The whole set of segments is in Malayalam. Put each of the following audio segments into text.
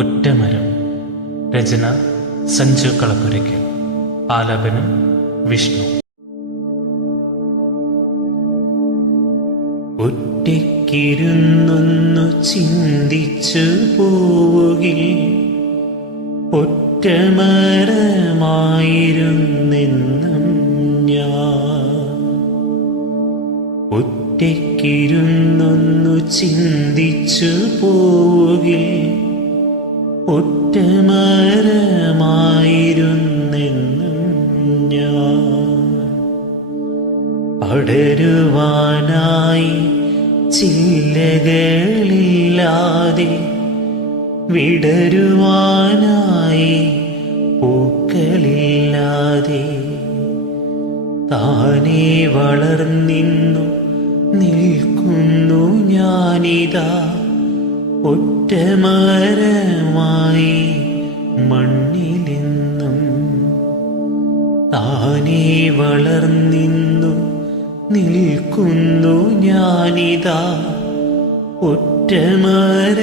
ഒറ്റമരം. രചന സഞ്ജു കളപ്പുരയ്ക്കൽ. ആലാപനം വിഷ്ണു. ഒറ്റയ്ക്കിരുന്നൊന്നു ചിന്തിച്ചു പോവുകിൽ ഒറ്റമരമായിരുന്നെന്നും ഞാൻ. ഒറ്റയ്ക്കിരുന്നൊന്നു ചിന്തിച്ചു പോവുകിൽ ഒറ്റമരമായിരുന്നെന്നും ഞാൻ. പടരുവാനായി ചില്ലകളില്ലാതെ, വിടരുവാനായി പൂക്കളില്ലാതെ, താനേ വളർന്നിന്നു നിൽക്കുന്നു ഞാനിതാ ഒറ്റമരമായി മണ്ണിലെന്നും. താനേ വളർന്നിന്നു നിൽക്കുന്നു ഞാനിതാ ഒറ്റമരമായി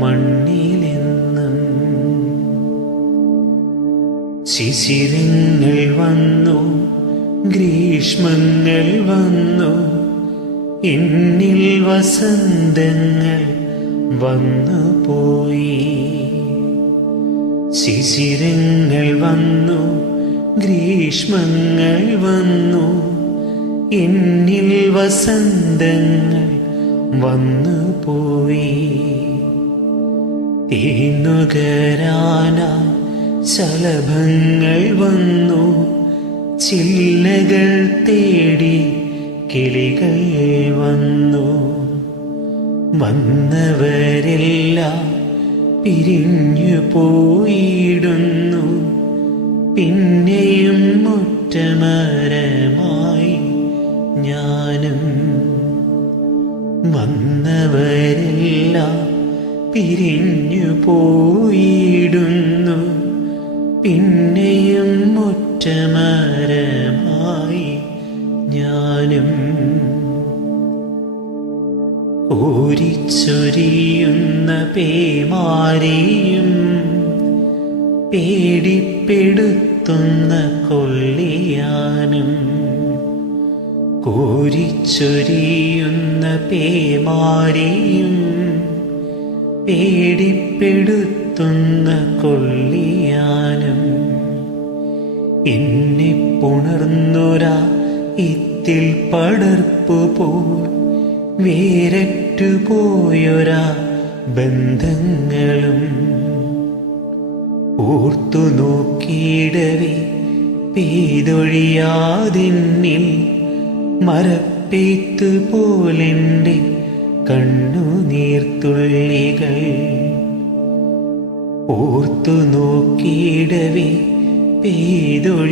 മണ്ണിലെന്നും. ശിശിരങ്ങൾ വന്നു, ഗ്രീഷ്മങ്ങൾ വന്നു, എന്നിൽ വസന്തങ്ങൾ വന്നു പോയി. ശിശിരങ്ങൾ വന്നു, ഗ്രീഷ്മങ്ങൾ വന്നു, എന്നിൽ വസന്തങ്ങൾ വന്നു പോയി. തേനുകരാനായി ശലഭങ്ങൾ വന്നു, ചില്ലകൾ തേടി കിളികൾ വന്നു. വന്നവരെല്ലാം പിരിഞ്ഞു പോയിടുന്നു, പിന്നെയും ഒറ്റമരമായി ഞാനും. വന്നവരെല്ലാം പിരിഞ്ഞു പോയിടുന്നു, പിന്നെയും ഒറ്റമരമായി ഞാനും. ഓരിച്ചൊരിയുന്ന പേമാരിയും, പേടിപ്പെടുത്തുന്ന കൊള്ളിയാനും. കോരിച്ചൊരിയുന്ന പേമാരിയും, പേടിപ്പെടുത്തുന്ന കൊള്ളിയാനും. എന്നെ പുണർന്നൊരാ ഇത്തിൽ പടർപ്പു പോൽ വേരറ്റുപോയൊരാ ബന്ധങ്ങളും. ഓർത്തു നോക്കിയിടവേ പെയ്തൊഴിയാതിന്നിൽ മരപ്പെയ്ത്തു പോലെൻ്റെ കണ്ണുനീർത്തുള്ളികൾ. ഓർത്തു നോക്കിയിടവേ പെയ്തൊഴിയാതിന്നിൽ